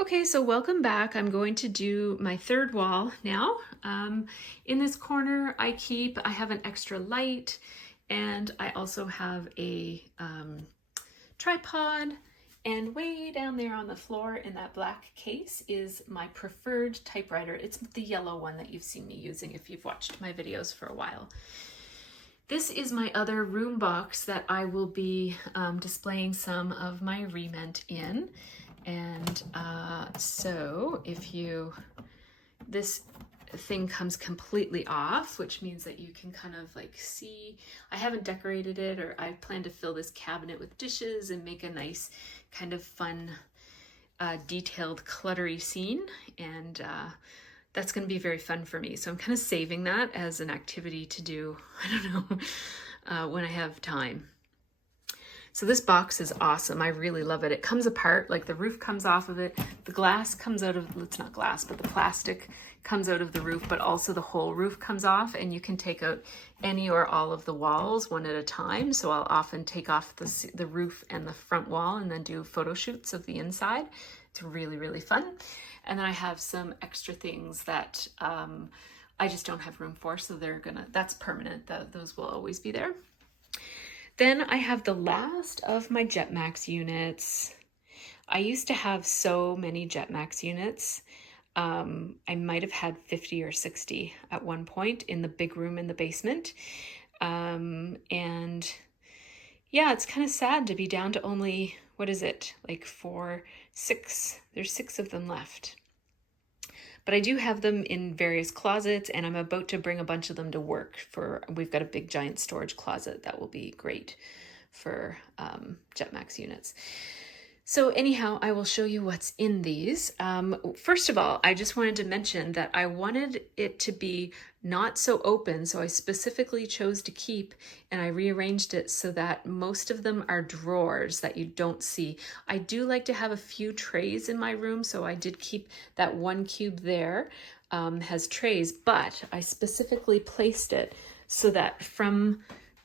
Okay, so welcome back. I'm going to do my third wall now. In this corner I have an extra light, and I also have a tripod, and way down there on the floor in that black case is my preferred typewriter. It's the yellow one that you've seen me using if you've watched my videos for a while. This is my other room box that I will be displaying some of my remint in. And so this thing comes completely off, which means that you can kind of like see, I haven't decorated it, or I plan to fill this cabinet with dishes and make a nice kind of fun, detailed, cluttery scene. And that's going to be very fun for me. So I'm kind of saving that as an activity to do, I don't know, when I have time. So this box is awesome. I really love it. It comes apart, like the roof comes off of it. The glass comes out of, it's not glass, but the plastic comes out of the roof, but also the whole roof comes off, and you can take out any or all of the walls one at a time. So I'll often take off the roof and the front wall and then do photo shoots of the inside. It's really, really fun. And then I have some extra things that I just don't have room for, so that's permanent. Those will always be there. Then I have the last of my Jetmax units. I used to have so many Jetmax units. I might have had 50 or 60 at one point in the big room in the basement. And yeah, it's kind of sad to be down to only, what is it, like 6? There's 6 of them left. But I do have them in various closets, and I'm about to bring a bunch of them to work we've got a big giant storage closet that will be great for Jetmax units. So anyhow, I will show you what's in these. First of all, I just wanted to mention that I wanted it to be not so open, so I specifically chose to keep, and I rearranged it so that most of them are drawers that you don't see. I do like to have a few trays in my room, so I did keep that one cube there, has trays, but I specifically placed it so that from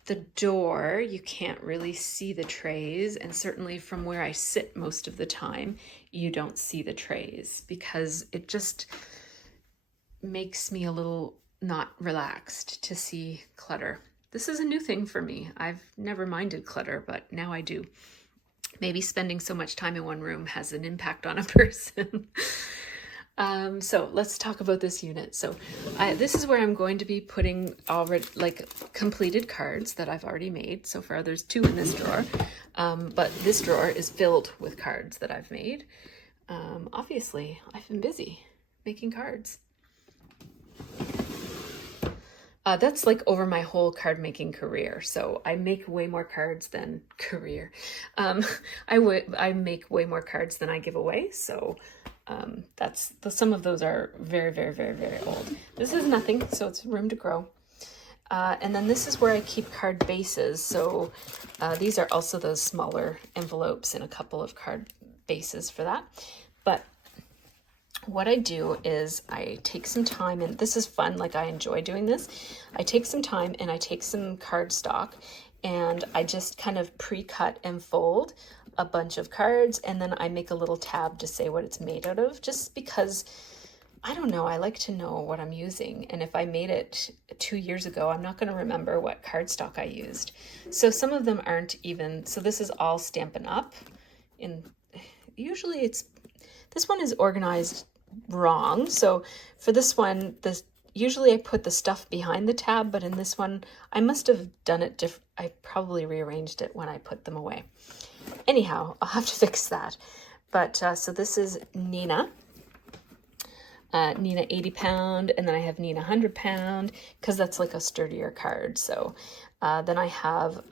the door you can't really see the trays, and certainly from where I sit most of the time you don't see the trays, because it just makes me a little not relaxed to see clutter. This is a new thing for me. I've never minded clutter, but now I do. Maybe spending so much time in one room has an impact on a person. So let's talk about this unit. So this is where I'm going to be putting already completed cards that I've already made. So far there's 2 in this drawer, but this drawer is filled with cards that I've made. Obviously I've been busy making cards. That's like over my whole card making career. So I make way more cards than career. I make way more cards than I give away. So some of those are very, very, very, very old. This is nothing, so it's room to grow. And then this is where I keep card bases. So these are also those smaller envelopes and a couple of card bases for that. But what I do is I take some time, and this is fun, like I enjoy doing this. I take some time and I take some cardstock, and I just kind of pre-cut and fold a bunch of cards, and then I make a little tab to say what it's made out of, just because, I don't know, I like to know what I'm using. And if I made it 2 years ago, I'm not going to remember what cardstock I used. So some of them aren't even, so this is all Stampin' Up. Usually this one is organized wrong. So for this one, usually I put the stuff behind the tab, but in this one, I must have done it different. I probably rearranged it when I put them away. Anyhow, I'll have to fix that. But so this is Nina. Nina 80 pound, and then I have Nina 100 pound, because that's like a sturdier card. So then I have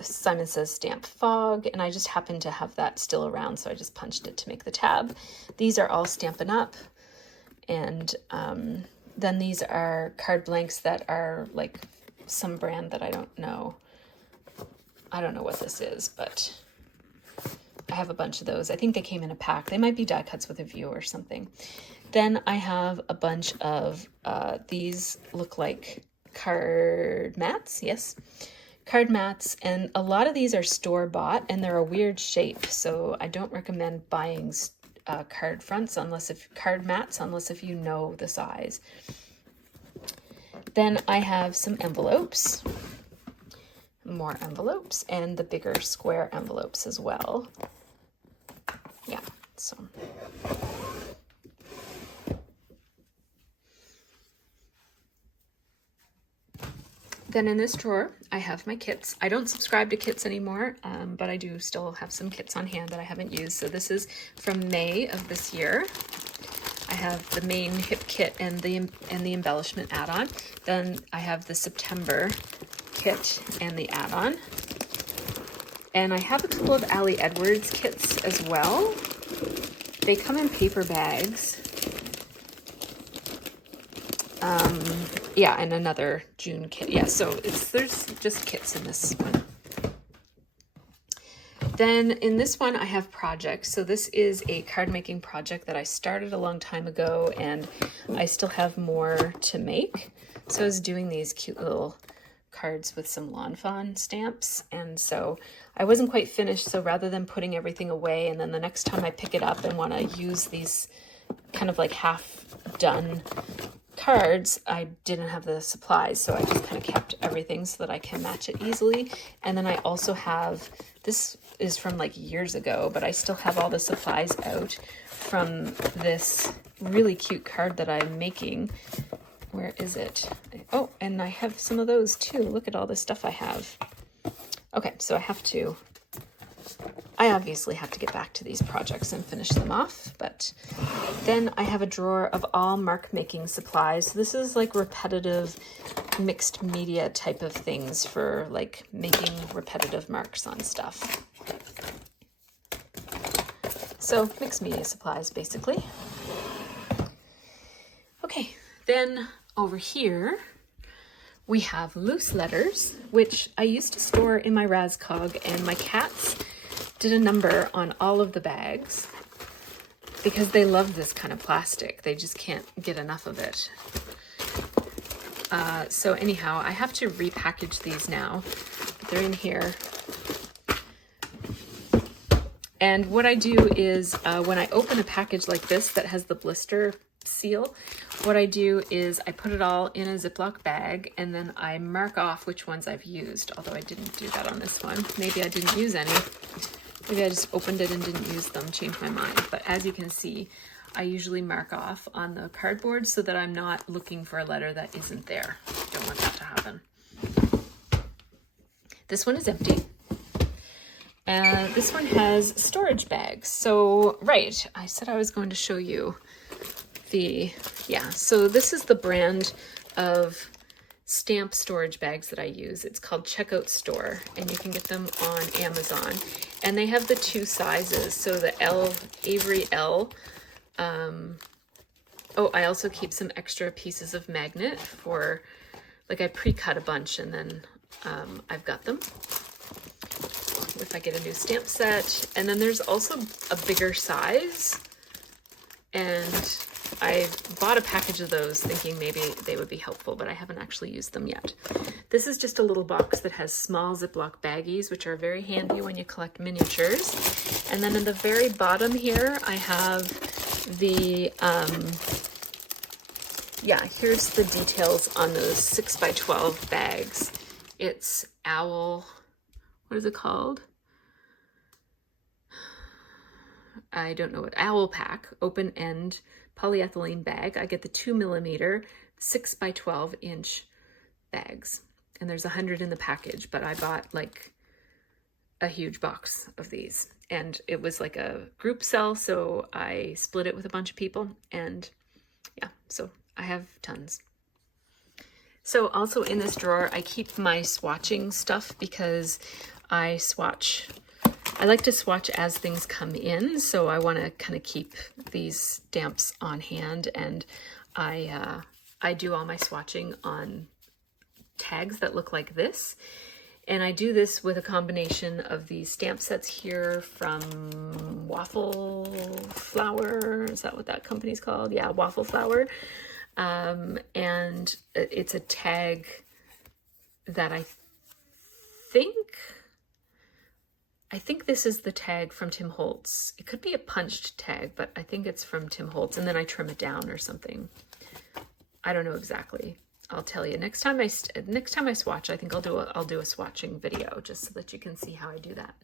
Simon Says Stamp Fog, and I just happen to have that still around, so I just punched it to make the tab. These are all Stampin' Up, and then these are card blanks that are like some brand that I don't know. I don't know what this is, but I have a bunch of those. I think they came in a pack. They might be die cuts with a view or something. Then I have a bunch of these look like card mats. Yes, card mats, and a lot of these are store-bought, and they're a weird shape, so I don't recommend buying card fronts, card mats, unless if you know the size. Then I have some envelopes, more envelopes, and the bigger square envelopes as well. Yeah, so. Then in this drawer, I have my kits. I don't subscribe to kits anymore, but I do still have some kits on hand that I haven't used. So this is from May of this year. I have the main hip kit and the embellishment add-on. Then I have the September kit and the add-on. And I have a couple of Ali Edwards kits as well. They come in paper bags. Yeah, and another June kit. Yeah, so there's just kits in this one. Then in this one, I have projects. So this is a card making project that I started a long time ago, and I still have more to make. So I was doing these cute little cards with some Lawn Fawn stamps, and so I wasn't quite finished. So rather than putting everything away, and then the next time I pick it up and want to use these kind of like half done cards, I didn't have the supplies, so I just kind of kept everything so that I can match it easily. And then I also have, this is from like years ago, but I still have all the supplies out from this really cute card that I'm making. Where is it? Oh, and I have some of those too. Look at all the stuff I have. Okay, so I obviously have to get back to these projects and finish them off, but then I have a drawer of all mark making supplies. So this is like repetitive mixed media type of things for like making repetitive marks on stuff. So mixed media supplies basically. Okay, then over here we have loose letters, which I used to store in my Razcog, and my cats did a number on all of the bags because they love this kind of plastic. They just can't get enough of it. So anyhow, I have to repackage these now. They're in here. And what I do is when I open a package like this that has the blister seal, what I do is I put it all in a Ziploc bag, and then I mark off which ones I've used, although I didn't do that on this one. Maybe I didn't use any. Maybe I just opened it and didn't use them, changed my mind. But as you can see, I usually mark off on the cardboard so that I'm not looking for a letter that isn't there. Don't want that to happen. This one is empty. This one has storage bags. So, right, I said I was going to show you so this is the brand of stamp storage bags that I use. It's called Checkout Store, and you can get them on Amazon. And they have the two sizes, so the Avery L. Oh, I also keep some extra pieces of magnet for, like I pre-cut a bunch and then I've got them if I get a new stamp set. And then there's also a bigger size, and I bought a package of those thinking maybe they would be helpful, but I haven't actually used them yet. This is just a little box that has small Ziploc baggies, which are very handy when you collect miniatures. And then in the very bottom here, I have the, here's the details on those 6x12 bags. It's Owl, what is it called? I don't know what, Owl Pack, open end polyethylene bag. I get the 2mm 6x12 inch bags, and there's 100 in the package, but I bought like a huge box of these, and it was like a group sell, so I split it with a bunch of people, and yeah, so I have tons. So also in this drawer, I keep my swatching stuff because I like to swatch as things come in, so I want to kind of keep these stamps on hand, and I do all my swatching on tags that look like this. And I do this with a combination of these stamp sets here from Waffle Flower. Is that what that company's called? Yeah, Waffle Flower. And it's a tag that I think I think this is the tag from Tim Holtz. It could be a punched tag, but I think it's from Tim Holtz, and then I trim it down or something. I don't know exactly. I'll tell you next time I swatch. I think I'll do a swatching video just so that you can see how I do that.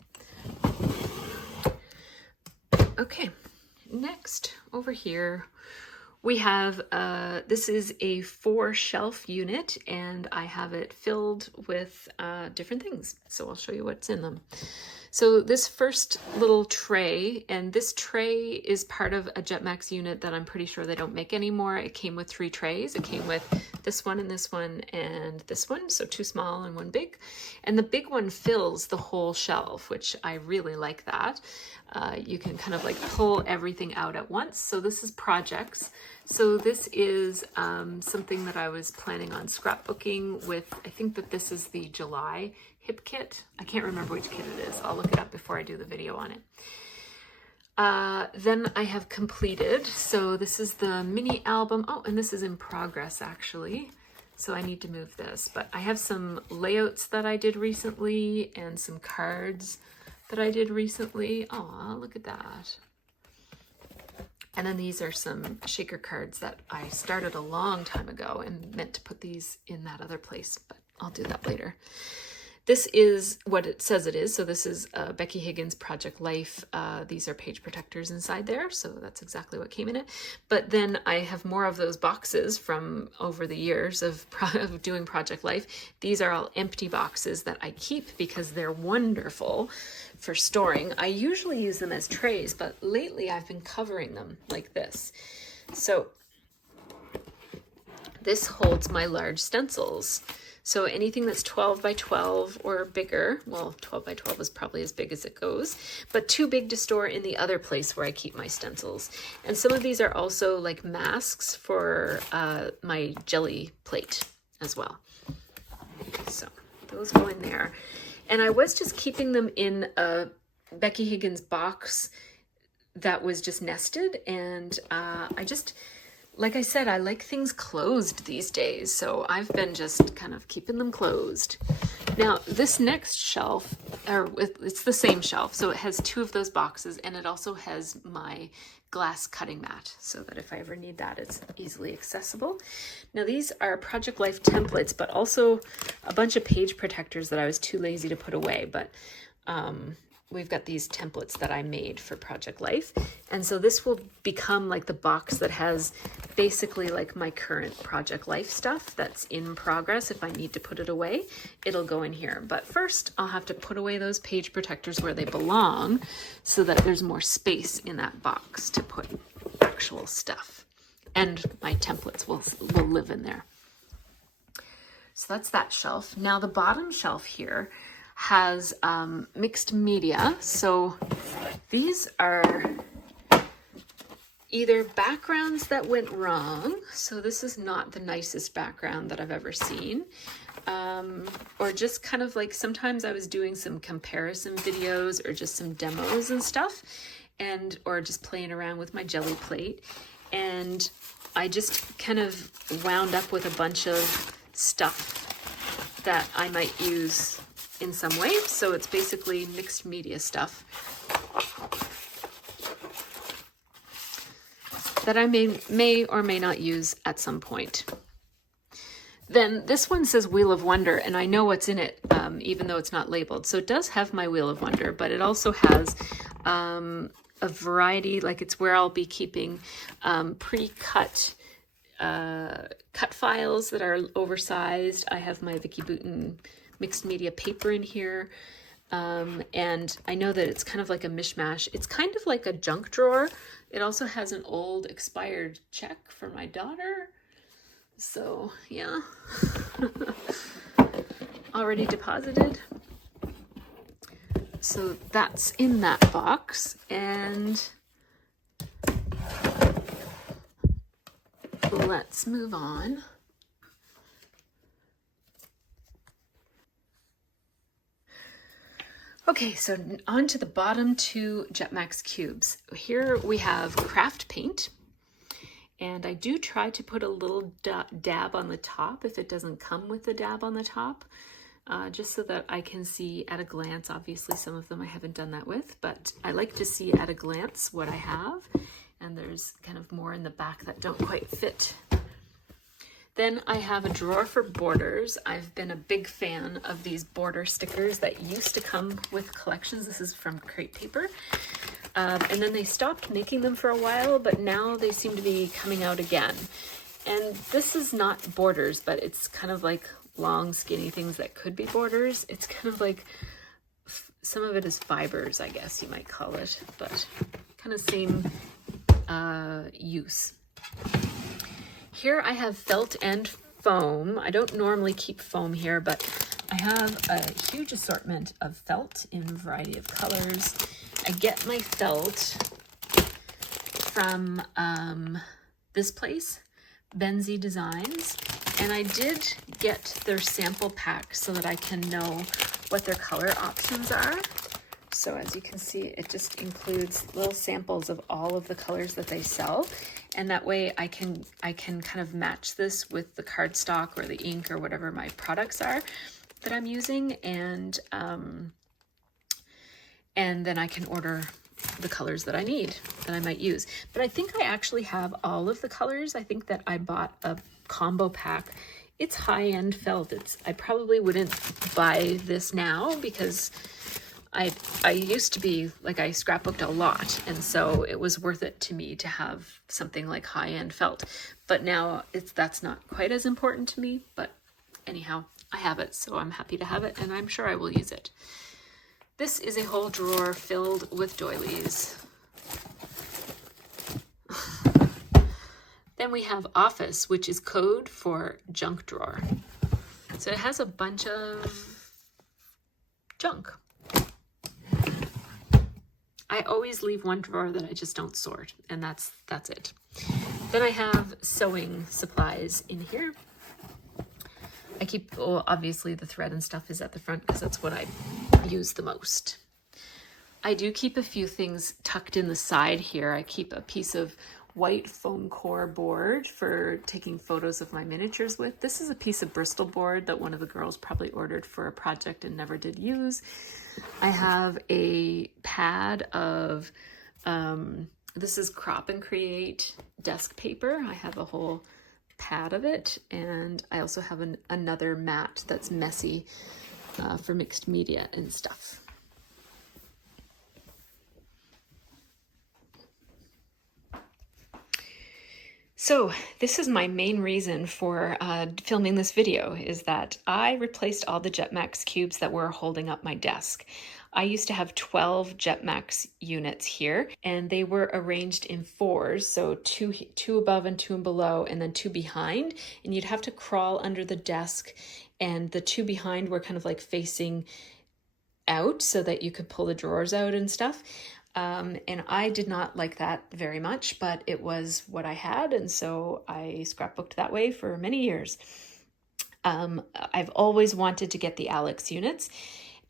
Okay, next over here we have this is a 4-shelf unit, and I have it filled with different things. So I'll show you what's in them. So this first little tray, and this tray is part of a Jetmax unit that I'm pretty sure they don't make anymore. It came with 3 trays. It came with this one and this one and this one, so 2 small and 1 big. And the big one fills the whole shelf, which I really like that. You can kind of like pull everything out at once. So this is projects. So this is something that I was planning on scrapbooking with. I think that this is the July hip kit. I can't remember which kit it is. I'll look it up before I do the video on it. Then I have completed. So this is the mini album. Oh, and this is in progress actually. So I need to move this, but I have some layouts that I did recently and some cards that I did recently. Oh, look at that. And then these are some shaker cards that I started a long time ago and meant to put these in that other place, but I'll do that later. This is what it says it is. So this is Becky Higgins Project Life. These are page protectors inside there. So that's exactly what came in it. But then I have more of those boxes from over the years of doing Project Life. These are all empty boxes that I keep because they're wonderful for storing. I usually use them as trays, but lately I've been covering them like this. So this holds my large stencils. So anything that's 12 by 12 or bigger, well, 12 by 12 is probably as big as it goes, but too big to store in the other place where I keep my stencils. And some of these are also like masks for my jelly plate as well. So those go in there. And I was just keeping them in a Becky Higgins box that was just nested. And like I said, I like things closed these days, so I've been just kind of keeping them closed. Now, this next shelf, it's the same shelf, so it has 2 of those boxes, and it also has my glass cutting mat, so that if I ever need that, it's easily accessible. Now, these are Project Life templates, but also a bunch of page protectors that I was too lazy to put away, but we've got these templates that I made for Project Life. And so this will become like the box that has basically like my current Project Life stuff that's in progress. If I need to put it away, it'll go in here. But first I'll have to put away those page protectors where they belong so that there's more space in that box to put actual stuff. And my templates will live in there. So that's that shelf. Now the bottom shelf here has mixed media. So these are either backgrounds that went wrong. So this is not the nicest background that I've ever seen. Or just kind of like sometimes I was doing some comparison videos or just some demos and stuff, or just playing around with my jelly plate. And I just kind of wound up with a bunch of stuff that I might use in some way. So it's basically mixed media stuff that I may or may not use at some point. Then this one says Wheel of Wonder, and I know what's in it, even though it's not labeled. So it does have my Wheel of Wonder, but it also has a variety, like it's where I'll be keeping pre-cut cut files that are oversized. I have my Vicki Boutin mixed media paper in here. And I know that it's kind of like a mishmash. It's kind of like a junk drawer. It also has an old expired check for my daughter. So yeah, already deposited. So that's in that box. And let's move on. Okay, so on to the bottom 2 Jetmax cubes. Here we have craft paint, and I do try to put a little dab on the top if it doesn't come with the dab on the top. just so that I can see at a glance. Obviously, some of them I haven't done that with, but I like to see at a glance what I have. And there's kind of more in the back that don't quite fit. Then I have a drawer for borders. I've been a big fan of these border stickers that used to come with collections. This is from Crepe Paper. And then they stopped making them for a while, but now they seem to be coming out again. And this is not borders, but it's kind of like long, skinny things that could be borders. It's kind of like, some of it is fibers, I guess you might call it, but kind of same use. Here I have felt and foam. I don't normally keep foam here, but I have a huge assortment of felt in a variety of colors. I get my felt from this place, Benzie Designs, and I did get their sample pack so that I can know what their color options are. So as you can see, it just includes little samples of all of the colors that they sell. And that way I can kind of match this with the cardstock or the ink or whatever my products are that I'm using. And then I can order the colors that I need, that I might use. But I think I actually have all of the colors. I think that I bought a combo pack. It's high-end felt. I probably wouldn't buy this now because I used to be, like, I scrapbooked a lot, and so it was worth it to me to have something like high-end felt. But now that's not quite as important to me, but anyhow, I have it, so I'm happy to have it, and I'm sure I will use it. This is a whole drawer filled with doilies. Then we have office, which is code for junk drawer. So it has a bunch of junk. I always leave one drawer that I just don't sort, and that's it. Then I have sewing supplies in here. I keep, well, obviously the thread and stuff is at the front because that's what I use the most. I do keep a few things tucked in the side here. I keep a piece of white foam core board for taking photos of my miniatures with. This is a piece of Bristol board that one of the girls probably ordered for a project and never did use. I have a pad of, this is Crop and Create desk paper. I have a whole pad of it, and I also have another mat that's messy for mixed media and stuff. So this is my main reason for filming this video, is that I replaced all the Jetmax cubes that were holding up my desk. I used to have 12 Jetmax units here, and they were arranged in fours, so two above and two below, and then two behind, and you'd have to crawl under the desk, and the two behind were kind of like facing out so that you could pull the drawers out and stuff. And I did not like that very much, but it was what I had, and so I scrapbooked that way for many years. I've always wanted to get the Alex units,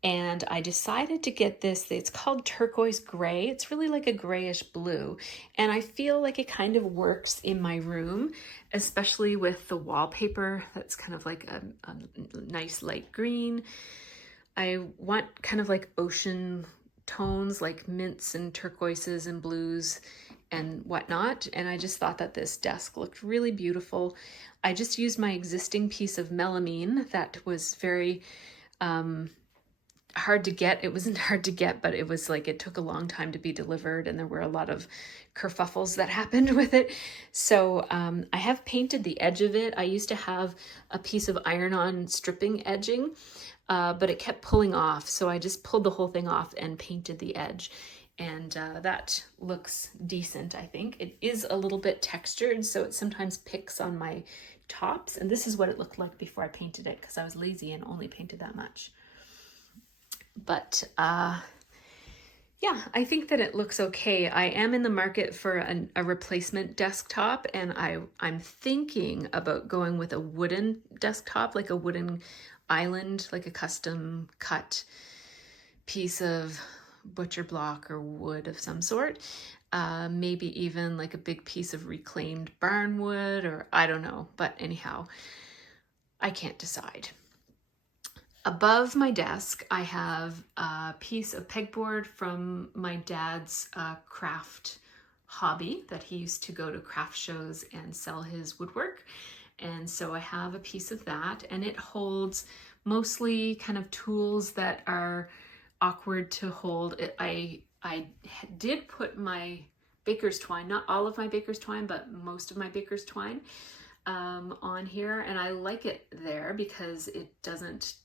and I decided to get this. It's called Turquoise Gray. It's really like a grayish blue, and I feel like it kind of works in my room, especially with the wallpaper that's kind of like a nice light green. I want kind of like ocean tones, like mints and turquoises and blues and whatnot, and I just thought that this desk looked really beautiful. I just used my existing piece of melamine that was very hard to get. It wasn't hard to get, but it was like it took a long time to be delivered, and there were a lot of kerfuffles that happened with it. So I have painted the edge of it. I used to have a piece of iron-on stripping edging, but it kept pulling off, so I just pulled the whole thing off and painted the edge, and that looks decent, I think. It is a little bit textured, so it sometimes picks on my tops, and this is what it looked like before I painted it, because I was lazy and only painted that much. But yeah, I think that it looks okay. I am in the market for a replacement desktop, and I'm thinking about going with a wooden desktop, like a wooden island, like a custom cut piece of butcher block or wood of some sort. Maybe even like a big piece of reclaimed barn wood, or I don't know. But anyhow, I can't decide. Above my desk, I have a piece of pegboard from my dad's craft hobby that he used to go to craft shows and sell his woodwork. And so I have a piece of that, and it holds mostly kind of tools that are awkward to hold. I did put my baker's twine, not all of my baker's twine, but most of my baker's twine on here, and I like it there because it doesn't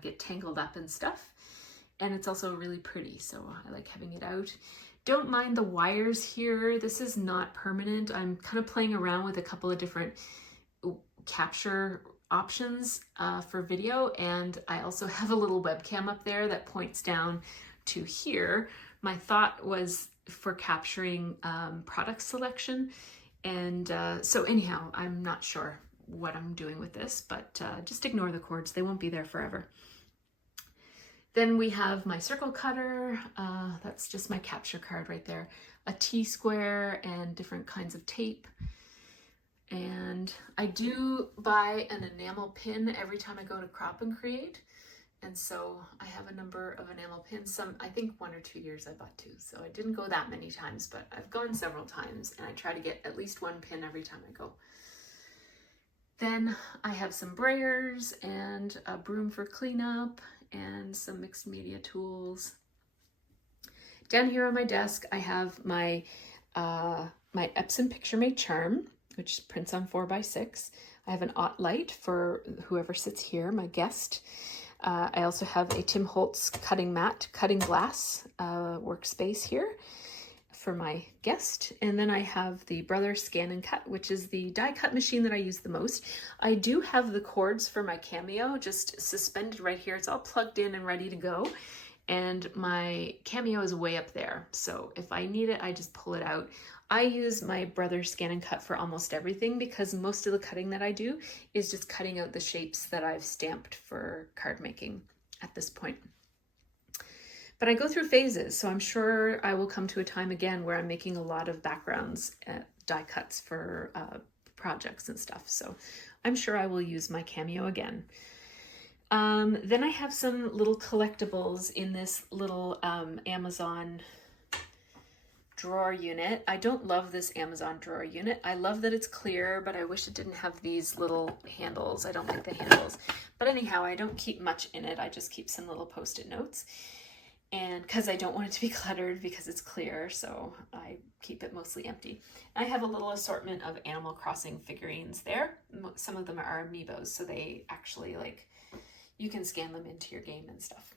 get tangled up and stuff, and it's also really pretty, so I like having it out. Don't mind the wires here. This is not permanent. I'm kind of playing around with a couple of different capture options for video, and I also have a little webcam up there that points down to here. My thought was for capturing product selection, and so anyhow, I'm not sure what I'm doing with this, but just ignore the cords. They won't be there forever. Then we have my circle cutter. That's just my capture card right there. A T-square and different kinds of tape. And I do buy an enamel pin every time I go to Crop and Create. And so I have a number of enamel pins. Some, I think 1 or 2 years I bought 2. So I didn't go that many times, but I've gone several times, and I try to get at least 1 pin every time I go. Then I have some brayers and a broom for cleanup and some mixed media tools. Down here on my desk, I have my my Epson Picture Made charm, which prints on 4x6. I have an Ott light for whoever sits here, my guest. I also have a Tim Holtz cutting mat, cutting glass workspace here for my guest. And then I have the Brother Scan and Cut, which is the die cut machine that I use the most. I do have the cords for my Cameo just suspended right here. It's all plugged in and ready to go. And my Cameo is way up there. So if I need it, I just pull it out. I use my Brother Scan and Cut for almost everything because most of the cutting that I do is just cutting out the shapes that I've stamped for card making at this point. But I go through phases, so I'm sure I will come to a time again where I'm making a lot of backgrounds, die cuts for projects and stuff. So I'm sure I will use my Cameo again. Then I have some little collectibles in this little Amazon drawer unit. I don't love this Amazon drawer unit. I love that it's clear, but I wish it didn't have these little handles. I don't like the handles. But anyhow, I don't keep much in it. I just keep some little post-it notes. And because I don't want it to be cluttered because it's clear, so I keep it mostly empty. I have a little assortment of Animal Crossing figurines there. Some of them are amiibos, so they actually, like, you can scan them into your game and stuff.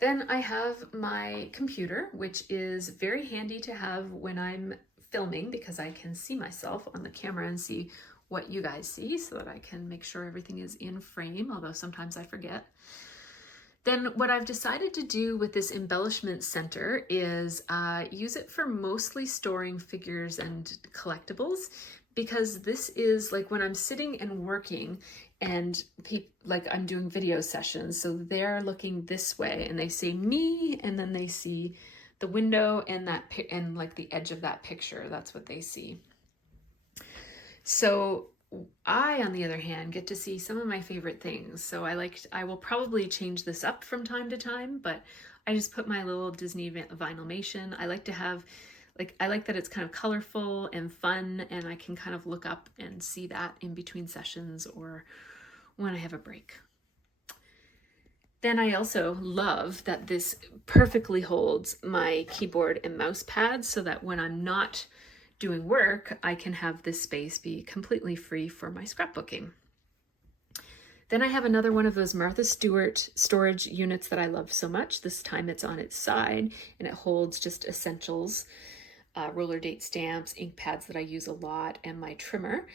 Then I have my computer, which is very handy to have when I'm filming because I can see myself on the camera and see what you guys see so that I can make sure everything is in frame, although sometimes I forget. Then what I've decided to do with this Embellishment Center is use it for mostly storing figures and collectibles, because this is like when I'm sitting and working and like I'm doing video sessions, so they're looking this way and they see me, and then they see the window and and like the edge of that picture. That's what they see. So I, on the other hand, get to see some of my favorite things. So I will probably change this up from time to time, but I just put my little Disney Vinylmation. I like to have, I like that it's kind of colorful and fun, and I can kind of look up and see that in between sessions or when I have a break. Then I also love that this perfectly holds my keyboard and mouse pad so that when I'm not doing work, I can have this space be completely free for my scrapbooking. Then I have another one of those Martha Stewart storage units that I love so much. This time it's on its side and it holds just essentials, roller date stamps, ink pads that I use a lot, and my trimmer.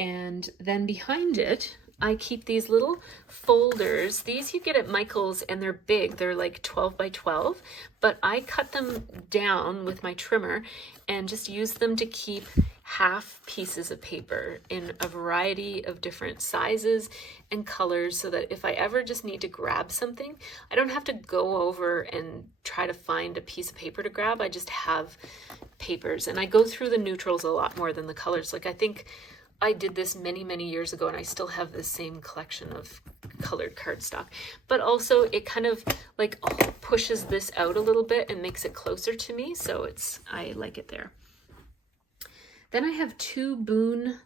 And then behind it, I keep these little folders. These you get at Michael's, and they're big. They're like 12 by 12, but I cut them down with my trimmer and just use them to keep half pieces of paper in a variety of different sizes and colors, so that if I ever just need to grab something, I don't have to go over and try to find a piece of paper to grab. I just have papers, and I go through the neutrals a lot more than the colors. Like, I think I did this many, many years ago, and I still have the same collection of colored cardstock. But also it kind of like pushes this out a little bit and makes it closer to me, so I like it there. Then I have 2 Boon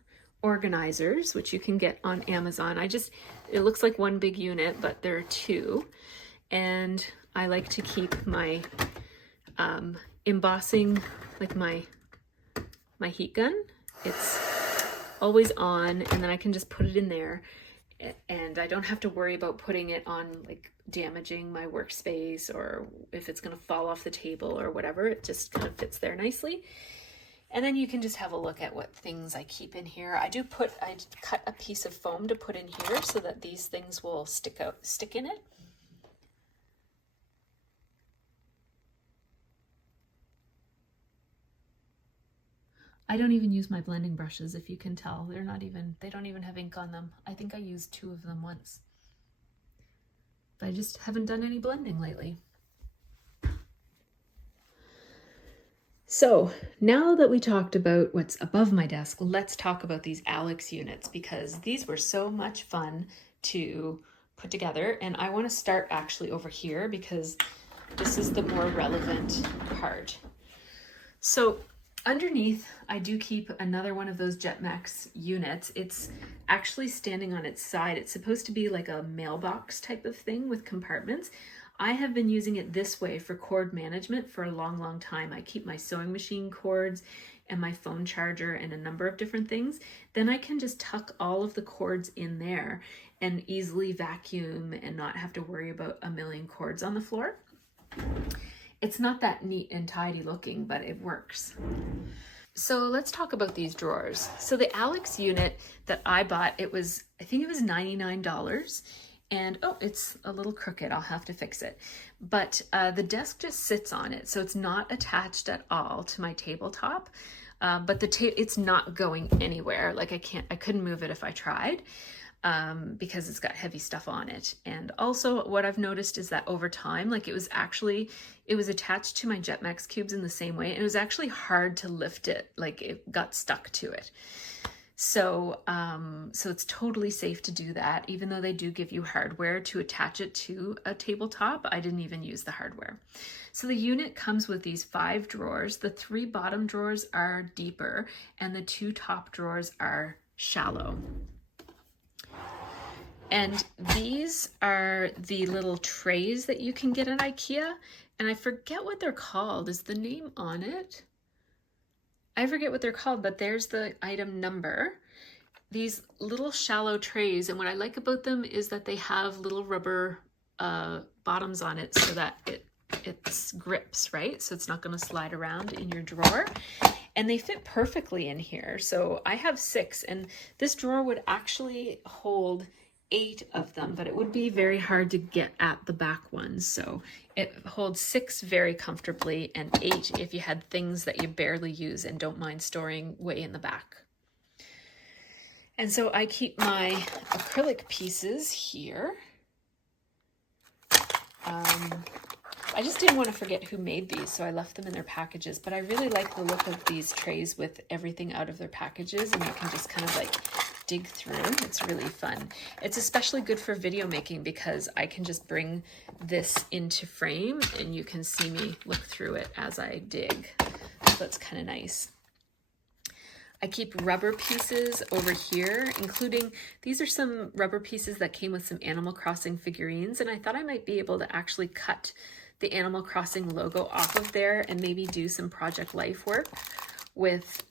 organizers, which you can get on Amazon. It looks like one big unit, but there are 2. And I like to keep my embossing, like my heat gun. It's always on, and then I can just put it in there, and I don't have to worry about putting it on, like damaging my workspace or if it's going to fall off the table or whatever. It just kind of fits there nicely. And then you can just have a look at what things I keep in here. I cut a piece of foam to put in here so that these things will stick in it. I don't even use my blending brushes, if you can tell. They don't even have ink on them. I think I used 2 of them once. But I just haven't done any blending lately. So now that we talked about what's above my desk, let's talk about these Alex units, because these were so much fun to put together. And I want to start actually over here because this is the more relevant part. So underneath, I do keep another one of those Jetmax units. It's actually standing on its side. It's supposed to be like a mailbox type of thing with compartments. I have been using it this way for cord management for a long, long time. I keep my sewing machine cords and my phone charger and a number of different things. Then I can just tuck all of the cords in there and easily vacuum and not have to worry about a million cords on the floor. It's not that neat and tidy looking, but it works. So let's talk about these drawers. So the Alex unit that I bought, I think it was $99. And oh, it's a little crooked. I'll have to fix it. But the desk just sits on it. So it's not attached at all to my tabletop. But it's not going anywhere. Like I couldn't move it if I tried. Because it's got heavy stuff on it. And also what I've noticed is that over time, like it was attached to my Jetmax cubes in the same way. And it was actually hard to lift it. Like it got stuck to it. So it's totally safe to do that. Even though they do give you hardware to attach it to a tabletop, I didn't even use the hardware. So the unit comes with these 5 drawers. The 3 bottom drawers are deeper and the 2 top drawers are shallow. And these are the little trays that you can get at IKEA. And I forget what they're called. Is the name on it? I forget what they're called, but there's the item number. These little shallow trays. And what I like about them is that they have little rubber bottoms on it so that it grips, right? So it's not going to slide around in your drawer. And they fit perfectly in here. So I have 6, and this drawer would actually hold 8 of them, but it would be very hard to get at the back ones. So it holds 6 very comfortably and 8 if you had things that you barely use and don't mind storing way in the back. And so I keep my acrylic pieces here. I just didn't want to forget who made these, so I left them in their packages, but I really like the look of these trays with everything out of their packages, and you can just kind of like dig through. It's really fun. It's especially good for video making because I can just bring this into frame and you can see me look through it as I dig. So that's kind of nice. I keep rubber pieces over here, including, these are some rubber pieces that came with some Animal Crossing figurines, and I thought I might be able to actually cut the Animal Crossing logo off of there and maybe do some Project Life work with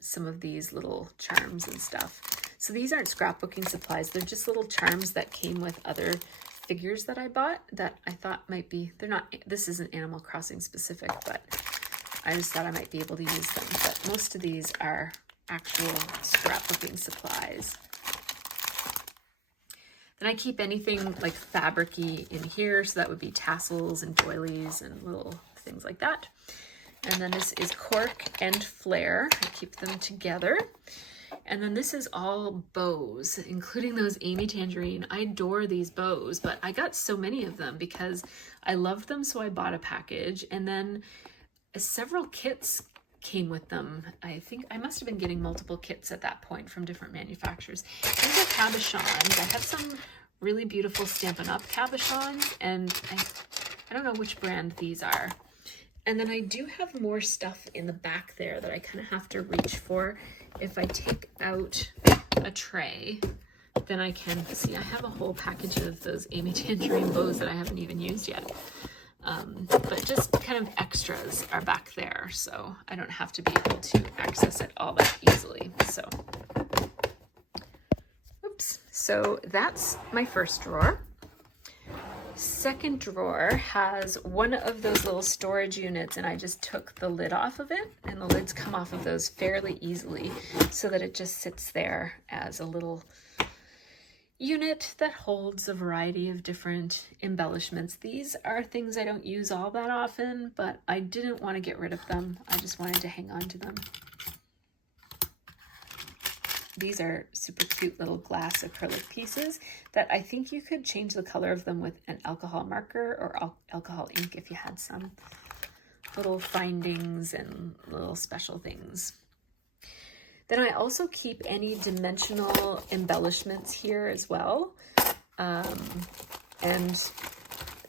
some of these little charms and stuff. So these aren't scrapbooking supplies, they're just little charms that came with other figures that I bought that I thought might be, this isn't Animal Crossing specific, but I just thought I might be able to use them. But most of these are actual scrapbooking supplies. Then I keep anything like fabric-y in here, so that would be tassels and doilies and little things like that. And then this is cork and flare. I keep them together. And then this is all bows, including those Amy Tangerine. I adore these bows, but I got so many of them because I loved them, so I bought a package. And then several kits came with them. I think I must have been getting multiple kits at that point from different manufacturers. These are Cabochons. I have some really beautiful Stampin' Up Cabochons, and I don't know which brand these are. And then I do have more stuff in the back there that I kind of have to reach for. If I take out a tray, then I can see I have a whole package of those Amy Tangerine bows that I haven't even used yet. But just kind of extras are back there, so I don't have to be able to access it all that easily. So, oops. So that's my first drawer. Second drawer has one of those little storage units, and I just took the lid off of it, and the lids come off of those fairly easily so that it just sits there as a little unit that holds a variety of different embellishments. These are things I don't use all that often, but I didn't want to get rid of them. I just wanted to hang on to them. These are super cute little glass acrylic pieces that I think you could change the color of them with an alcohol marker or alcohol ink if you had some little findings and little special things. Then I also keep any dimensional embellishments here as well. And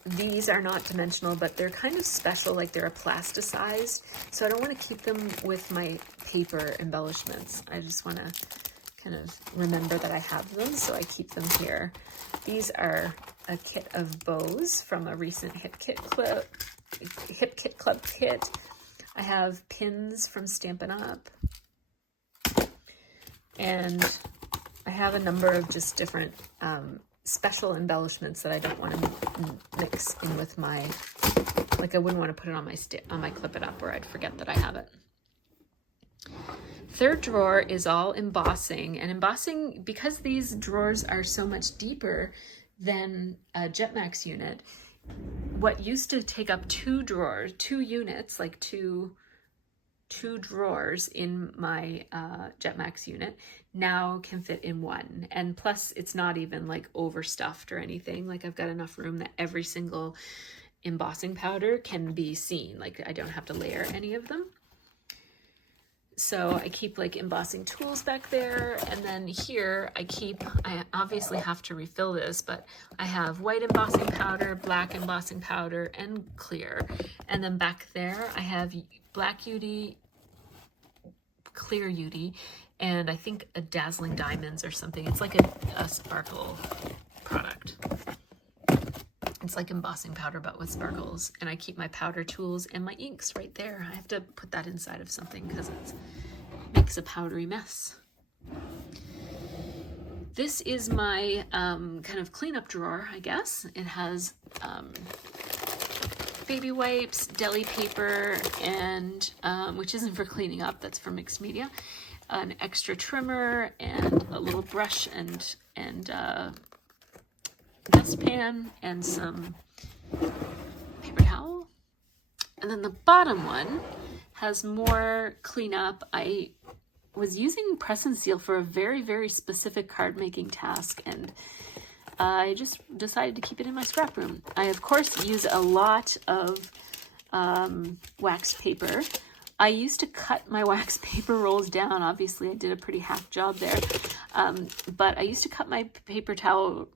these are not dimensional, but they're kind of special, like they're plasticized. So I don't want to keep them with my paper embellishments. I just want to kind of remember that I have them, so I keep them here. These are a kit of bows from a recent Hip Kit Club kit. I have pins from Stampin' Up. And I have a number of just different special embellishments that I don't want to mix in with my, like I wouldn't want to put it on my Clip It Up, or I'd forget that I have it. Third drawer is all embossing, and embossing, because these drawers are so much deeper than a Jetmax unit, what used to take up two units, like two drawers in my Jetmax unit, now can fit in one. And plus it's not even like overstuffed or anything. Like I've got enough room that every single embossing powder can be seen. Like I don't have to layer any of them. So I keep like embossing tools back there. And then here I obviously have to refill this, but I have white embossing powder, black embossing powder, and clear. And then back there I have black UD, clear UD, and I think a Dazzling Diamonds or something. It's like a sparkle product. It's like embossing powder, but with sparkles. And I keep my powder tools and my inks right there. I have to put that inside of something because it makes a powdery mess. This is my kind of cleanup drawer, I guess. It has baby wipes, deli paper, and which isn't for cleaning up, that's for mixed media, an extra trimmer, and a little brush and dustpan, and some paper towel. And then the bottom one has more cleanup. I was using press and seal for a very, very specific card making task, and I just decided to keep it in my scrap room. I, of course, use a lot of wax paper. I used to cut my wax paper rolls down. Obviously, I did a pretty hack job there. But I used to cut my paper towel,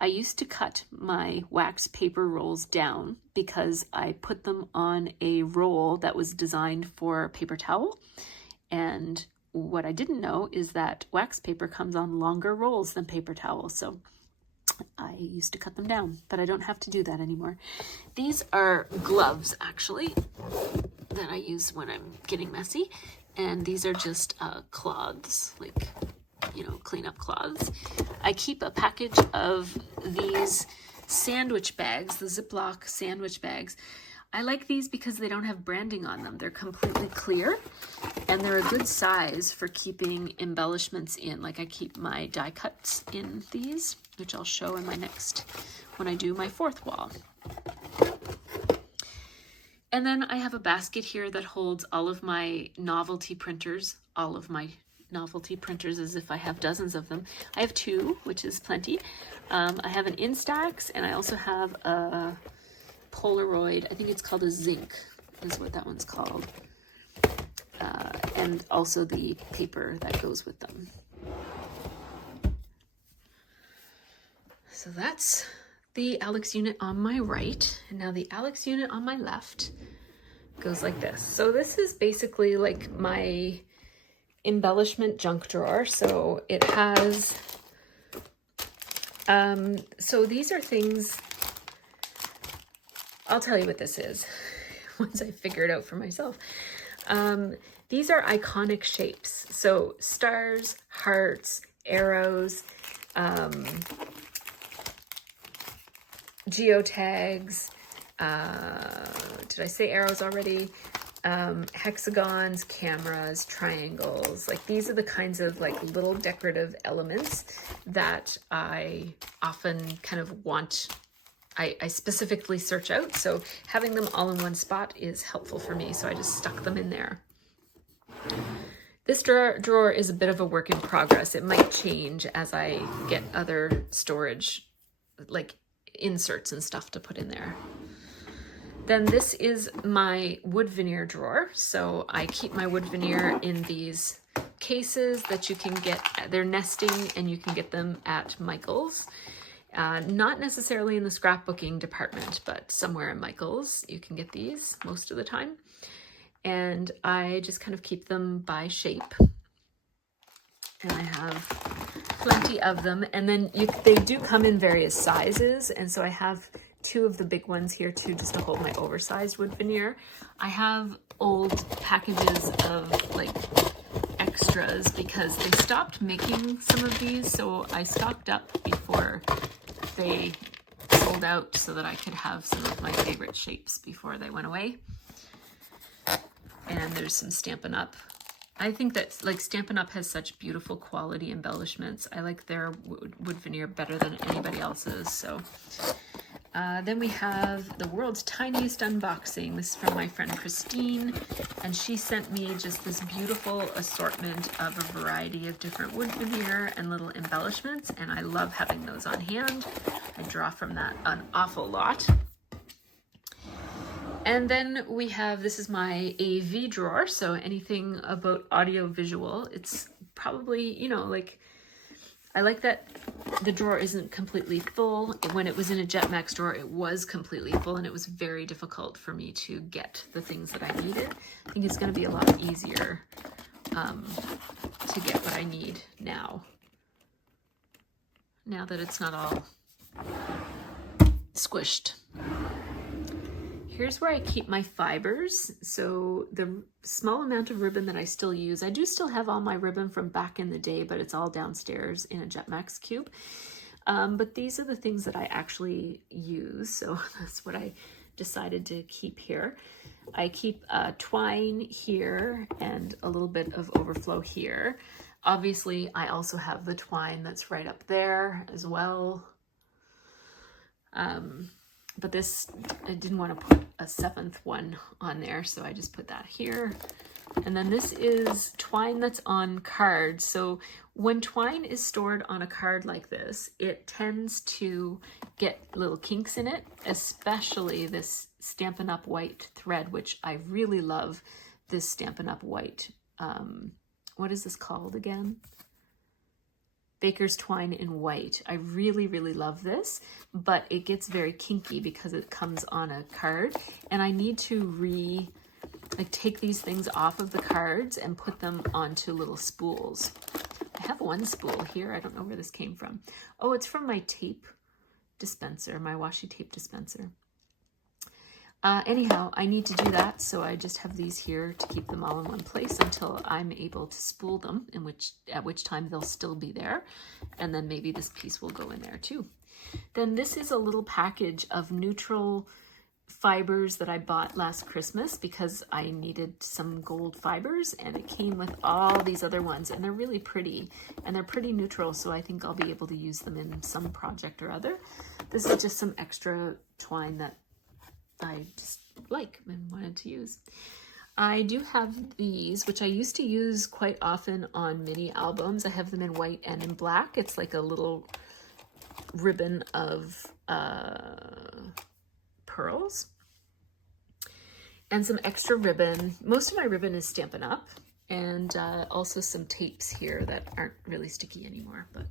I used to cut my wax paper rolls down because I put them on a roll that was designed for paper towel. And what I didn't know is that wax paper comes on longer rolls than paper towel. So I used to cut them down, but I don't have to do that anymore. These are gloves, actually, that I use when I'm getting messy. And these are just cloths, like, you know, cleanup cloths. I keep a package of these sandwich bags, the Ziploc sandwich bags. I like these because they don't have branding on them. They're completely clear, and they're a good size for keeping embellishments in. Like I keep my die cuts in these, which I'll show in my next, when I do my fourth wall. And then I have a basket here that holds all of my novelty printers, as if I have dozens of them. I have two, which is plenty. I have an Instax, and I also have a Polaroid. I think it's called a Zinc, is what that one's called. and also the paper that goes with them. So that's the Alex unit on my right, and now the Alex unit on my left goes like this. So this is basically like my embellishment junk drawer. So it has, so these are things, I'll tell you what this is once I figure it out for myself. These are iconic shapes. So stars, hearts, arrows, geotags, did I say arrows already? Hexagons, cameras, triangles. Like these are the kinds of like little decorative elements that I often kind of want, I specifically search out. So having them all in one spot is helpful for me. So I just stuck them in there. This drawer is a bit of a work in progress. It might change as I get other storage, like inserts and stuff to put in there. Then this is my wood veneer drawer. So I keep my wood veneer in these cases that you can get, they're nesting and you can get them at Michael's. Not necessarily in the scrapbooking department, but somewhere in Michael's you can get these most of the time. And I just kind of keep them by shape. And I have plenty of them. And then they do come in various sizes. And so I have two of the big ones here too, just to hold my oversized wood veneer. I have old packages of like extras because they stopped making some of these. So I stocked up before they sold out so that I could have some of my favorite shapes before they went away. And there's some Stampin' Up. I think that like Stampin' Up has such beautiful quality embellishments. I like their wood veneer better than anybody else's. So then we have the world's tiniest unboxing. This is from my friend Christine, and she sent me just this beautiful assortment of a variety of different wood veneer and little embellishments, and I love having those on hand. I draw from that an awful lot. And then we have, this is my AV drawer, so anything about audio visual. It's probably, you know, like, I like that the drawer isn't completely full. When it was in a Jetmax drawer, it was completely full, and it was very difficult for me to get the things that I needed. I think it's going to be a lot easier to get what I need now that it's not all squished. Here's where I keep my fibers. So the small amount of ribbon that I still use, I do still have all my ribbon from back in the day, but it's all downstairs in a Jetmax cube. But these are the things that I actually use. So that's what I decided to keep here. I keep twine here and a little bit of overflow here. Obviously, I also have the twine that's right up there as well. But this, I didn't want to put a 7th one on there, so I just put that here. And then this is twine that's on cards. So when twine is stored on a card like this, it tends to get little kinks in it, especially this Stampin' Up white thread, which I really love this Stampin' Up white. What is this called again? Baker's twine in white. I really, really love this, but it gets very kinky because it comes on a card, and I need to take these things off of the cards and put them onto little spools. I have one spool here. I don't know where this came from. Oh, it's from my tape dispenser, my washi tape dispenser. Anyhow, I need to do that, so I just have these here to keep them all in one place until I'm able to spool them, at which time they'll still be there, and then maybe this piece will go in there too. Then this is a little package of neutral fibers that I bought last Christmas because I needed some gold fibers, and it came with all these other ones, and they're really pretty, and they're pretty neutral, so I think I'll be able to use them in some project or other. This is just some extra twine that I just like and wanted to use. I do have these, which I used to use quite often on mini albums. I have them in white and in black. It's like a little ribbon of pearls and some extra ribbon. Most of my ribbon is Stampin' Up, and also some tapes here that aren't really sticky anymore. But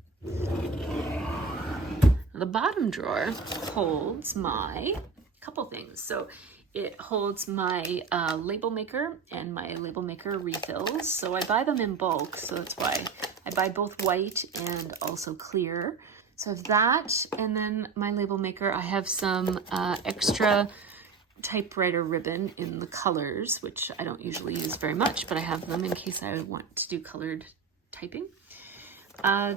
the bottom drawer holds my couple things. So it holds my label maker and my label maker refills. So I buy them in bulk, so that's why I buy both white and also clear. So I have that, and then my label maker, I have some extra typewriter ribbon in the colors, which I don't usually use very much, but I have them in case I want to do colored typing.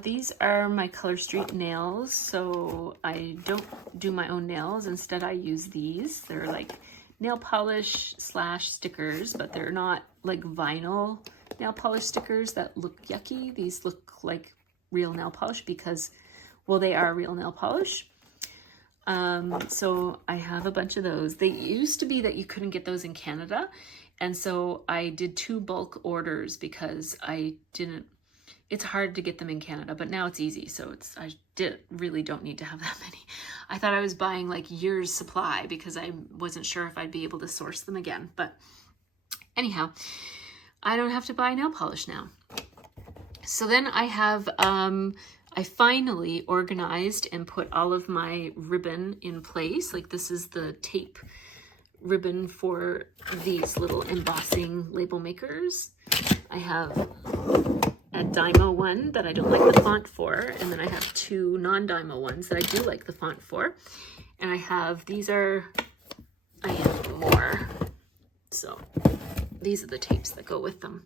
These are my Color Street nails, so I don't do my own nails. Instead, I use these. They're like nail polish / stickers, but they're not like vinyl nail polish stickers that look yucky. These look like real nail polish because, well, they are real nail polish. So I have a bunch of those. They used to be that you couldn't get those in Canada, and so I did 2 bulk orders because it's hard to get them in Canada, but now it's easy, so really don't need to have that many. I thought I was buying like years supply because I wasn't sure if I'd be able to source them again, but anyhow, I don't have to buy nail polish now. So then I have, I finally organized and put all of my ribbon in place. Like this is the tape ribbon for these little embossing label makers. I have a Dymo one that I don't like the font for, and then I have 2 non-Dymo ones that I do like the font for. And I have more. So these are the tapes that go with them.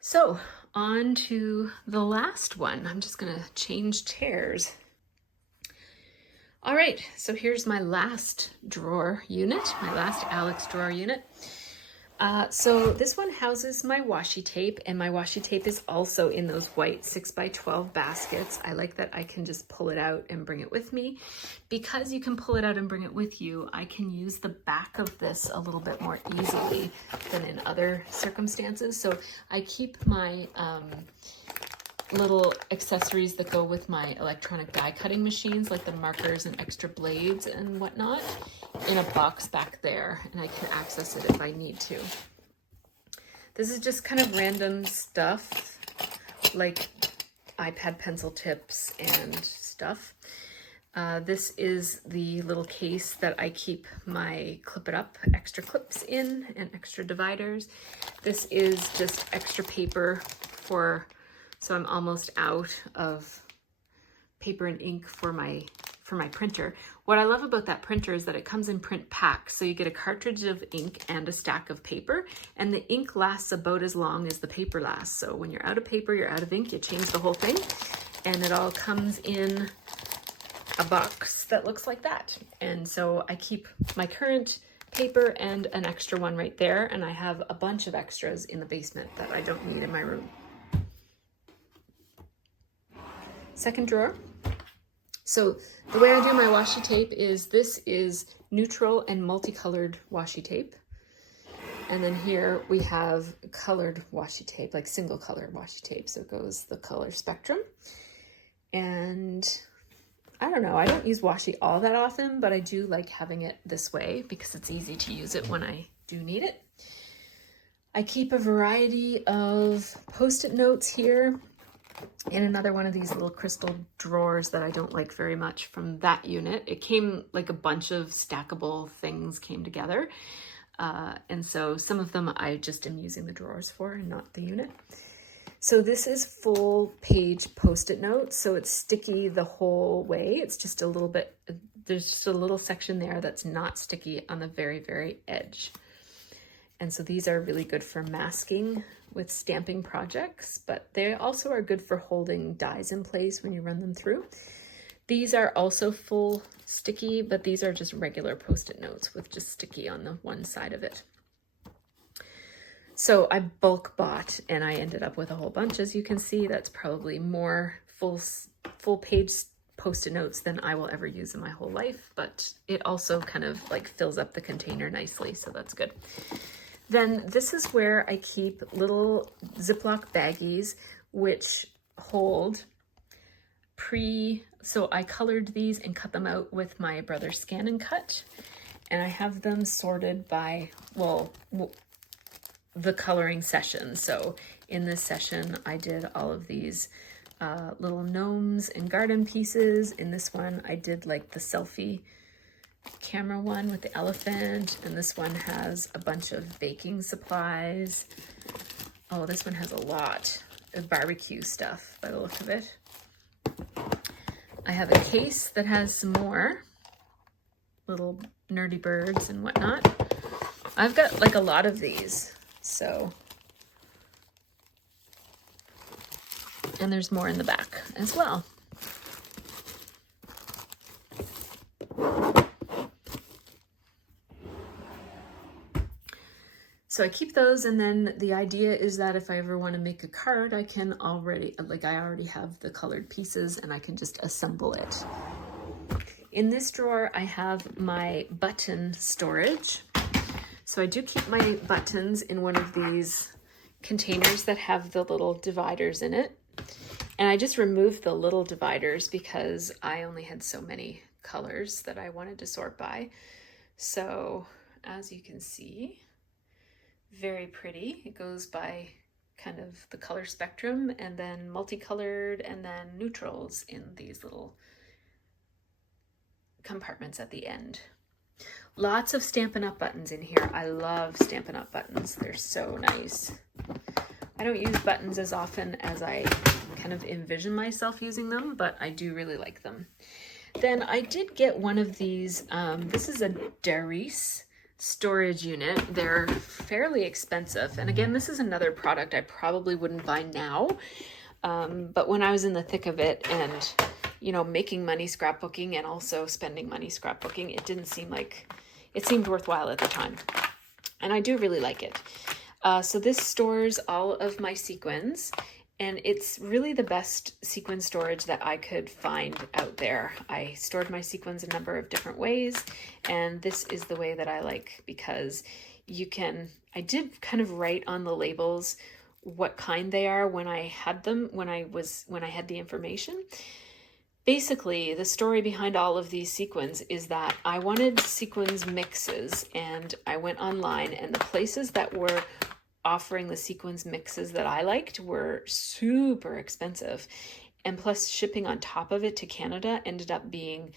So on to the last one. I'm just gonna change chairs. All right, so here's my last drawer unit, my last Alex drawer unit. So this one houses my washi tape, and my washi tape is also in those white 6x12 baskets. I like that I can just pull it out and bring it with me. Because you can pull it out and bring it with you, I can use the back of this a little bit more easily than in other circumstances. So I keep my little accessories that go with my electronic die cutting machines, like the markers and extra blades and whatnot, in a box back there, and I can access it if I need to. This is just kind of random stuff, like iPad pencil tips and stuff. This is the little case that I keep my Clip It Up extra clips in and extra dividers. This is just extra paper so I'm almost out of paper and ink for my printer. What I love about that printer is that it comes in print packs. So you get a cartridge of ink and a stack of paper, and the ink lasts about as long as the paper lasts. So when you're out of paper, you're out of ink, you change the whole thing, and it all comes in a box that looks like that. And so I keep my current paper and an extra one right there, and I have a bunch of extras in the basement that I don't need in my room. Second drawer. So the way I do my washi tape is this is neutral and multicolored washi tape. And then here we have colored washi tape, like single color washi tape. So it goes the color spectrum. And I don't know, I don't use washi all that often, but I do like having it this way because it's easy to use it when I do need it. I keep a variety of Post-it notes here in another one of these little crystal drawers that I don't like very much from that unit. It came like a bunch of stackable things came together. And so some of them I just am using the drawers for and not the unit. So this is full page Post-it notes. So it's sticky the whole way. It's just a little bit, there's just a little section there that's not sticky on the very, very edge. And so these are really good for masking with stamping projects, but they also are good for holding dies in place when you run them through. These are also full sticky, but these are just regular Post-it notes with just sticky on the one side of it. So I bulk bought and I ended up with a whole bunch. As you can see, that's probably more full page Post-it notes than I will ever use in my whole life, but it also kind of like fills up the container nicely, so that's good. Then this is where I keep little Ziploc baggies, which hold so I colored these and cut them out with my brother's Scan and Cut. and I have them sorted by, well, the coloring session. So in this session, I did all of these little gnomes and garden pieces. In this one, I did like the selfie camera one with the elephant, and this one has a bunch of baking supplies. Oh, this one has a lot of barbecue stuff by the look of it. I have a case that has some more little nerdy birds and whatnot. I've got like a lot of these, so. And there's more in the back as well. So I keep those, and then the idea is that if I ever want to make a card, I can already, like I already have the colored pieces and I can just assemble it. In this drawer, I have my button storage. So I do keep my buttons in one of these containers that have the little dividers in it. And I just removed the little dividers because I only had so many colors that I wanted to sort by. So as you can see, very pretty. It goes by kind of the color spectrum, and then multicolored, and then neutrals in these little compartments at the end. Lots of Stampin' Up buttons in here. I love Stampin' Up buttons. They're so nice. I don't use buttons as often as I kind of envision myself using them, but I do really like them. Then I did get one of these. This is a Derrice storage unit. They're fairly expensive. And again, this is another product I probably wouldn't buy now. But when I was in the thick of it and, you know, making money scrapbooking and also spending money scrapbooking, it didn't seem like, it seemed worthwhile at the time. And I do really like it. So this stores all of my sequins, and it's really the best sequin storage that I could find out there. I stored my sequins a number of different ways, and this is the way that I like, because you can, I did kind of write on the labels what kind they are when I had them, when I had the information. Basically, the story behind all of these sequins is that I wanted sequins mixes, and I went online, and the places that were offering the sequins mixes that I liked were super expensive, and plus shipping on top of it to Canada ended up being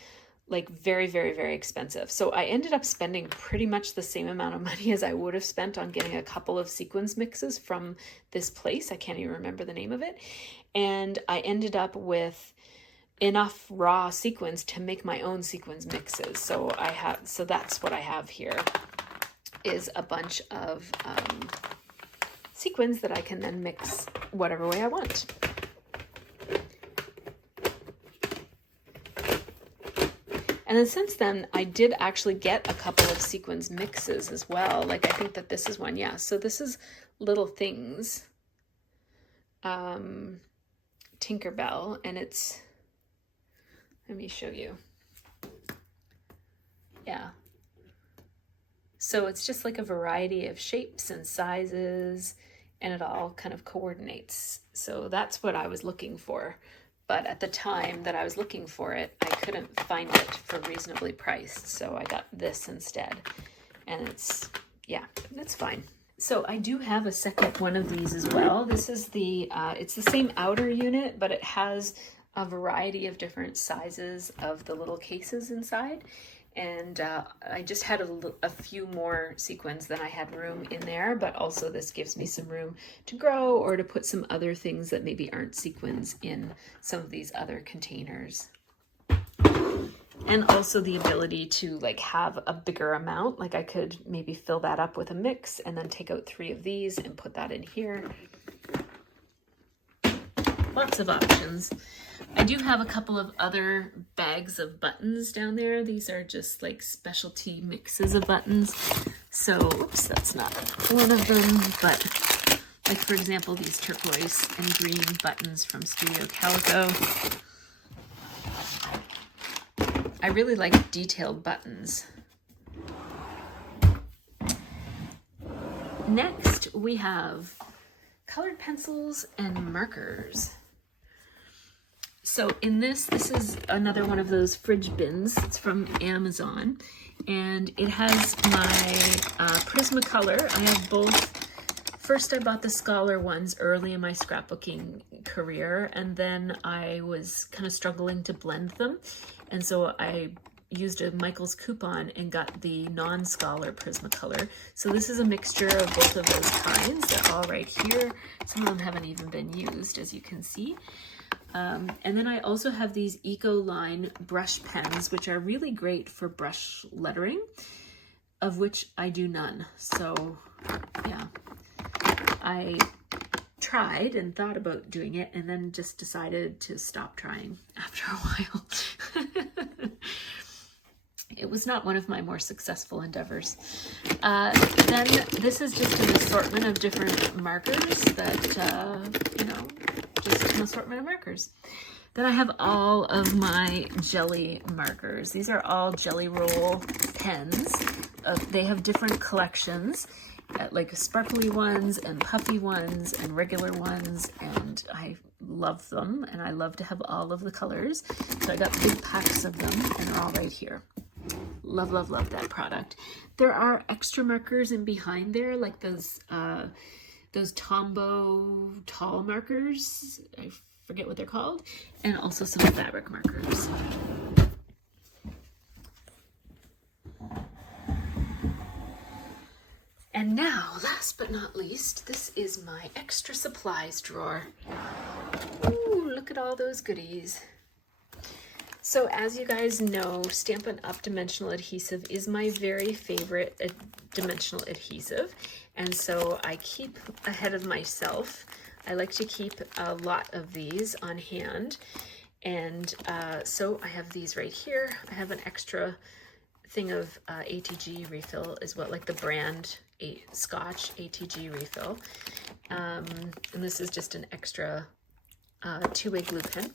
like very, very, very expensive. So I ended up spending pretty much the same amount of money as I would have spent on getting a couple of sequins mixes from this place. I can't even remember the name of it. And I ended up with enough raw sequins to make my own sequins mixes. So that's what I have here, is a bunch of sequins that I can then mix whatever way I want. And then since then, I did actually get a couple of sequins mixes as well. Like I think that this is one, yeah. So this is Little Things, Tinkerbell, and it's, let me show you. Yeah. So it's just like a variety of shapes and sizes, and it all kind of coordinates. So that's what I was looking for. But at the time that I was looking for it, I couldn't find it for reasonably priced. So I got this instead. And it's, yeah, that's fine. So I do have a second one of these as well. This is the, it's the same outer unit, but it has a variety of different sizes of the little cases inside. And I just had a few more sequins than I had room in there, but also this gives me some room to grow or to put some other things that maybe aren't sequins in some of these other containers. And also the ability to like have a bigger amount, like I could maybe fill that up with a mix and then take out 3 of these and put that in here. Lots of options. I do have a couple of other bags of buttons down there. These are just like specialty mixes of buttons. So, oops, that's not one of them, but like for example, these turquoise and green buttons from Studio Calico. I really like detailed buttons. Next, we have colored pencils and markers. So in this is another one of those fridge bins. It's from Amazon, and it has my Prismacolor. I have both. First, I bought the Scholar ones early in my scrapbooking career, and then I was kind of struggling to blend them. And so I used a Michael's coupon and got the non-Scholar Prismacolor. So this is a mixture of both of those kinds. They're all right here. Some of them haven't even been used, as you can see. And then I also have these Ecoline brush pens, which are really great for brush lettering, of which I do none. So yeah, I tried and thought about doing it and then just decided to stop trying after a while. It was not one of my more successful endeavors. Then this is just an assortment of different markers that, you know, just an assortment of markers. Then I have all of my jelly markers. These are all Jelly Roll pens. They have different collections, like sparkly ones and puffy ones and regular ones, and I love them, and I love to have all of the colors. So I got big packs of them, and they're all right here. Love, love, love that product. There are extra markers in behind there, like those Tombow tall markers. I forget what they're called, and also some fabric markers. And now, last but not least, this is my extra supplies drawer. Ooh, look at all those goodies. So as you guys know, Stampin' Up! Dimensional adhesive is my very favorite dimensional adhesive. And so I keep ahead of myself. I like to keep a lot of these on hand. And so I have these right here. I have an extra thing of ATG refill as well, like the brand Scotch ATG refill. And this is just an extra two-way glue pen.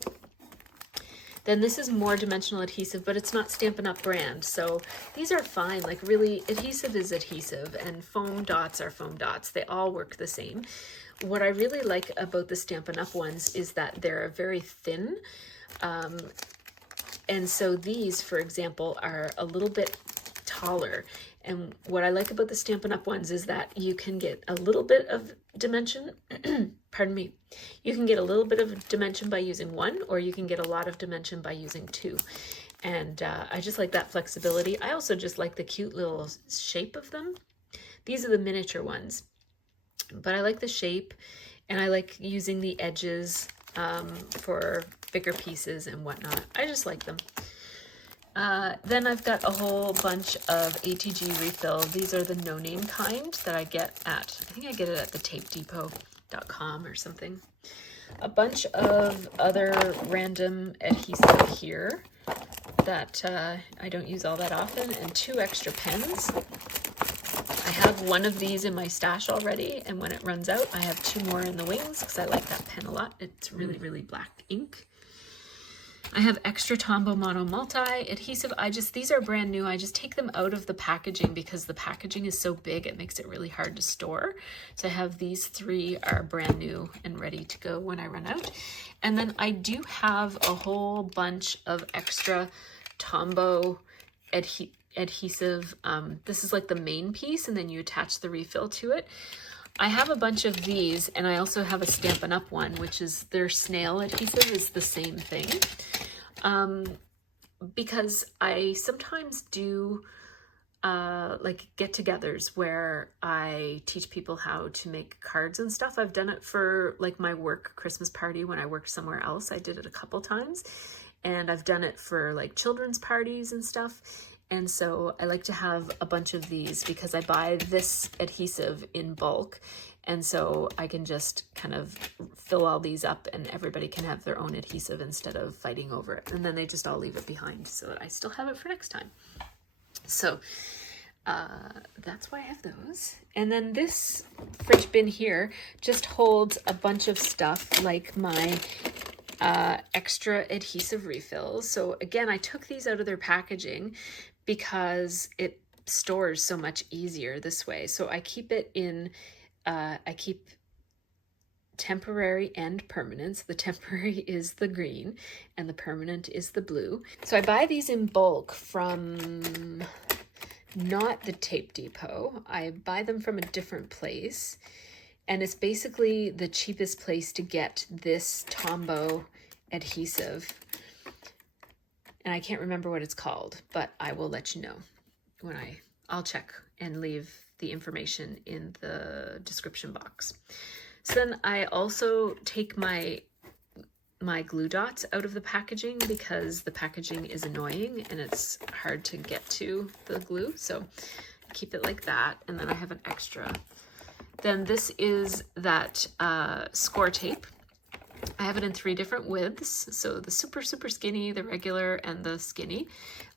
Then this is more dimensional adhesive, but it's not Stampin' Up! Brand. So these are fine. Like really, adhesive is adhesive and foam dots are foam dots. They all work the same. What I really like about the Stampin' Up! Ones is that they're very thin. And so these, for example, are a little bit taller. And what I like about the Stampin' Up! Ones is that you can get a little bit of dimension, pardon me, you can get a little bit of dimension by using one, or you can get a lot of dimension by using two. And I just like that flexibility. I also just like the cute little shape of them. These are the miniature ones, but I like the shape, and I like using the edges for bigger pieces and whatnot. I just like them. Then I've got a whole bunch of ATG refill. These are the no-name kind that I get at, I think I get it at the tapedepot.com or something. A bunch of other random adhesive here that I don't use all that often, and 2 extra pens. I have one of these in my stash already, and when it runs out, I have 2 more in the wings because I like that pen a lot. It's really, really black ink. I have extra Tombow Mono Multi adhesive. These are brand new. I just take them out of the packaging because the packaging is so big, it makes it really hard to store. So I have these 3 are brand new and ready to go when I run out. And then I do have a whole bunch of extra Tombow adhesive. This is like the main piece, and then you attach the refill to it. I have a bunch of these, and I also have a Stampin' Up! One, which is their snail adhesive is the same thing. Because I sometimes do like get-togethers where I teach people how to make cards and stuff. I've done it for like my work Christmas party when I worked somewhere else. I did it a couple times, and I've done it for like children's parties and stuff. And so I like to have a bunch of these because I buy this adhesive in bulk. And so I can just kind of fill all these up and everybody can have their own adhesive instead of fighting over it. And then they just all leave it behind so that I still have it for next time. So that's why I have those. And then this fridge bin here just holds a bunch of stuff like my extra adhesive refills. So again, I took these out of their packaging because it stores so much easier this way. So I keep it in, I keep temporary and permanent. So the temporary is the green and the permanent is the blue. So I buy these in bulk from not the Tape Depot. I buy them from a different place, and it's basically the cheapest place to get this Tombow adhesive. And I can't remember what it's called, but I will let you know when I'll check and leave the information in the description box. So then I also take my glue dots out of the packaging because the packaging is annoying and it's hard to get to the glue. So I keep it like that, and then I have an extra. Then this is that score tape. I have it in 3 different widths, so the super skinny, the regular, and the skinny.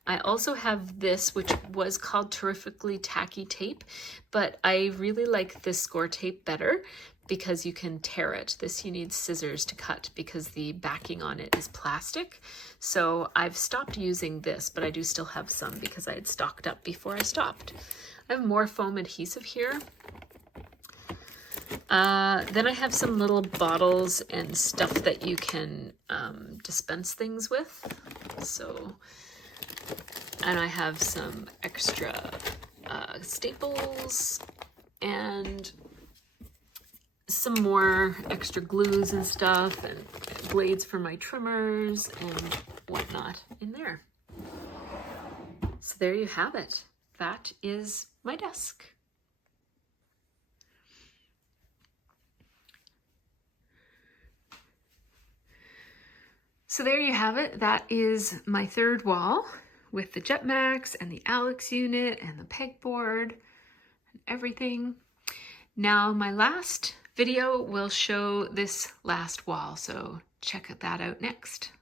I also have this, which was called Terrifically Tacky Tape, but I really like this score tape better because you can tear it. This you need scissors to cut because the backing on it is plastic. So I've stopped using this, but I do still have some because I had stocked up before I stopped. I have more foam adhesive here. Then I have some little bottles and stuff that you can dispense things with. So, and I have some extra staples and some more extra glues and stuff and blades for my trimmers and whatnot in there. So there you have it. That is my desk. So there you have it. That is my 3rd wall with the Jetmax and the Alex unit and the pegboard and everything. Now my last video will show this last wall, so check that out next.